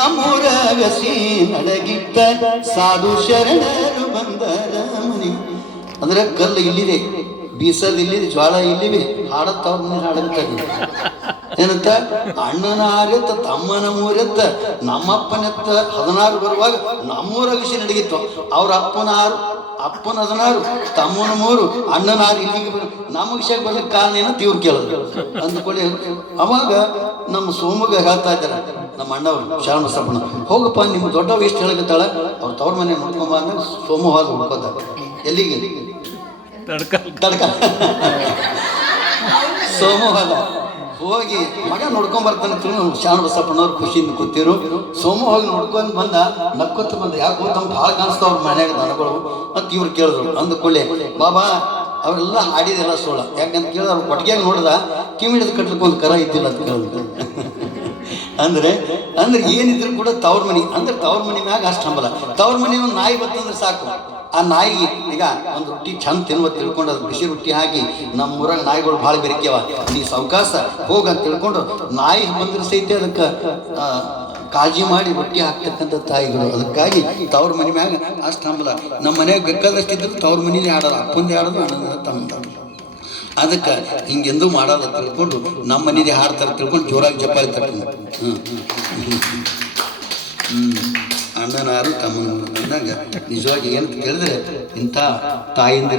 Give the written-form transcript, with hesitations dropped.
ನಮ್ಮೂರಗಸಿ ನಡಗಿಟ್ಟ ಸಾಧು ಶರಣರು ಬಂದರ ಮನಿ. ಅಂದ್ರೆ ಕಲ್ಲು ಇಲ್ಲಿದೆ, ಬೀಸದ್ ಇಲ್ಲಿದೆ, ಜ್ವಾಳ ಇಲ್ಲಿವೆ, ಹಾಡತ್ತ ಅವ್ರ ಮನೆ ಹಾಡತ್ತಾರೆ. ಏನಂತ ಅಣ್ಣನ ಆರ್ಯತ್ತ ತಮ್ಮನ ಮೂರೆತ್ತ ನಮ್ಮಪ್ಪನೆತ್ತ 16 ಬರುವಾಗ ನಮ್ಮೂರಗಸಿ ನಡಗಿತ್ತು. ಅವ್ರ ಅಪ್ಪನ 16 ತಮ್ಮನ 3 ಅಣ್ಣನ 6 ಇಲ್ಲಿಗೆ ನಮ್ಮ ವಿಷಯಕ್ಕೆ ಬರ್ಲಿಕ್ಕೆ ಕಾರಣ ಏನೋ ತೀವ್ರ ಕೇಳಿದ್ರು ಅಂದ್ಕೊಳ್ಳಿ. ಅವಾಗ ನಮ್ಮ ಸೋಮಗ ಹೇಳ್ತಾ ಇದ್ದಾರೆ, ನಮ್ಮ ಅಣ್ಣವ್ರು ಶರಣ ಬಸಪ್ಪಣ್ಣ, ಹೋಗಪ್ಪ ನಿಮ್ಮ ದೊಡ್ಡವ ಎಷ್ಟು ಹೇಳಕತ್ತಾಳ, ಅವ್ರು ತವ್ರ ಮನೆ ನೋಡ್ಕೊಂಬ ಅಂದಾಗ ಸೋಮ ಹೋದ ಹುಡ್ಕೋತ ಎಲ್ಲಿಗೆ ತಡ್ಕ ಸೋಮ ಹೋದ ಹೋಗಿ ಮಗ ನೋಡ್ಕೊಂಡ್ ಬರ್ತಾನೆ. ಶರಣ ಬಸಪ್ಪನವ್ರು ಖುಷಿಯಿಂದ ಕೂತಿರು. ಸೋಮ ಹೋಗಿ ನೋಡ್ಕೊಂಡು ಬಂದ, ನಕ್ಕೊತ್ತು ಬಂದ. ಯಾಕೆ ತಮ್ಮ ಭಾಳ ಕಾಣಿಸ್ತಾವ ಅವ್ರ ಮನ್ಯಾಗ ದನಗಳು ಅಂತ ಇವ್ರು ಕೇಳಿದ್ರು. ಅಂದ್ಕೊಳ್ಳಿ ಬಾಬಾ ಅವರೆಲ್ಲ ಹಾಡಿದೆಲ್ಲ ಸೋಳ. ಯಾಕಂತ ಕೇಳಿದ್ರೆ ಅವ್ರು ಕೊಟ್ಟಿಗೆಯಾಗ ನೋಡ್ದ ಕಿವಿ ಹಿಡಿದು ಕಟ್ಲಿಕ್ಕೆ ಒಂದು ಕರ ಇದ್ದಿಲ್ಲ ಅಂತ ಕೇಳಿದ್ರು. ಅಂದ್ರೆ ಏನಿದ್ರು ಕೂಡ ತವ್ರ ಮನಿ ಅಂದ್ರೆ ತವ್ರ ಮನಿ ಮ್ಯಾಗ ಅಷ್ಟು ಹಂಬಲ. ತವ್ರ ಮನಿ ಒಂದು ನಾಯಿ ಬತ್ತಂದ್ರೆ ಸಾಕು, ಆ ನಾಯಿಗೆ ಈಗ ಒಂದು ರೊಟ್ಟಿ ಚಂದ ತಿನ್ನುವ ತಿಳ್ಕೊಂಡು ಅದು ಬಿಸಿ ರೊಟ್ಟಿ ಹಾಕಿ ನಮ್ಮ ಊರಾಗ ನಾಯಿಗಳು ಭಾಳ ಬೆರಕ್ಯವ, ನೀ ಸಾವಕಾಶ ಹೋಗಂತ ತಿಳ್ಕೊಂಡು ನಾಯಿ ಬಂದ್ರೆ ಸಹಿತ ಅದಕ್ಕೆ ಕಾಳಜಿ ಮಾಡಿ ರೊಟ್ಟಿ ಹಾಕ್ತಕ್ಕಂಥ ತಾಯಿಗಳು. ಅದಕ್ಕಾಗಿ ತವ್ರ ಮನಿ ಮ್ಯಾಗ ಅಷ್ಟು ಹಂಬಲ. ನಮ್ಮ ಮನೆಯಾಗ ಬೇಕಾದಷ್ಟಿದ್ರು ತವ್ರ ಮನಿನೇ ಆಡೋದು, ಅಪ್ಪಂದೇ ಆಡೋದು, ಅಣ್ಣನ ತಮ್ಮದ. ಅದಕ್ಕೆ ಹಿಂಗೆಂದೂ ಮಾಡೋದು ತಿಳ್ಕೊಂಡು ನಮ್ಮ ಮನೇಲಿ ಹಾಡ್ತಾರೆ ತಿಳ್ಕೊಂಡು ಜೋರಾಗಿ ಚಪ್ಪಾಳಿ ತಟ್ಕೊಂಡು ಅಣ್ಣನಾರು ತಮ್ಮನ ಅಂದಾಗ ನಿಜವಾಗಿ ಏನಂತ ಕೇಳಿದ್ರೆ ಇಂಥ ತಾಯಿಂದಿರು